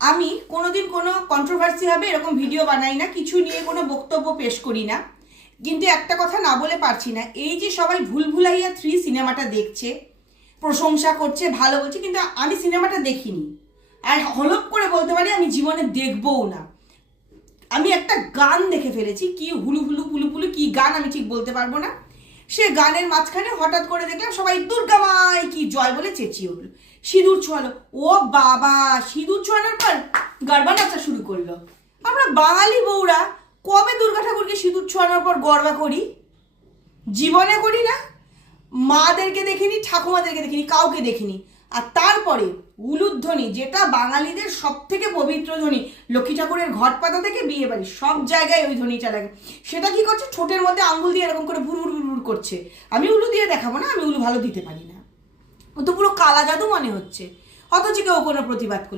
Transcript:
আমি কোনোদিন কোনো কন্ট্রোভার্সি হবে এরকম ভিডিও বানাই না, কিছু নিয়ে কোনো বক্তব্য পেশ করি না। কিন্তু একটা কথা না বলে পারছি না, এই যে সবাই ভুলভুলাইয়া 3 সিনেমাটা দেখছে, প্রশংসা করছে, ভালো বলছে, কিন্তু আমি সিনেমাটা দেখিনি। আর হলপ করে বলতে পারি আমি জীবনে দেখবও না। আমি একটা গান দেখে ফেলেছি, কি হুলু হুলু পুলু পুলু কি গান আমি ঠিক বলতে পারবো না। সে গানের মাঝখানে হঠাৎ করে দেখলাম সবাই দুর্গা মাই কি জয় বলে চেঁচিয়ে উঠলো, সিঁদুর ছোঁয়ালো। ও বাবা, সিঁদুর ছোঁয়ানোর পর গরবা নাচা শুরু করলো। আমরা বাঙালি বউরা কবে দুর্গা ঠাকুরকে সিঁদুর ছোঁয়ানোর পর গরবা করি? জীবনে করি না। মাদেরকে দেখিনি, ঠাকুমাদেরকে দেখিনি, কাউকে দেখিনি। আর তারপরে উলুধ্বনি, যেটা বাঙালিদের সব থেকে পবিত্র ধ্বনি, লক্ষ্মী ঠাকুরের ঘট পাতা থেকে বিয়ে বাড়ি সব জায়গায় ওই ধ্বনিটা লাগে। সেটা কি করছে, ঠোঁটের মধ্যে আঙ্গুল দিয়ে এরকম করে ভুর ভুর ভুর করছে। আমি উলু দিয়ে দেখাবো না, আমি উলু ভালো দিতে পারি না। ও তো পুরো কালা জাদু মনে হচ্ছে, অথচ কেউ কোনো প্রতিবাদ করলো।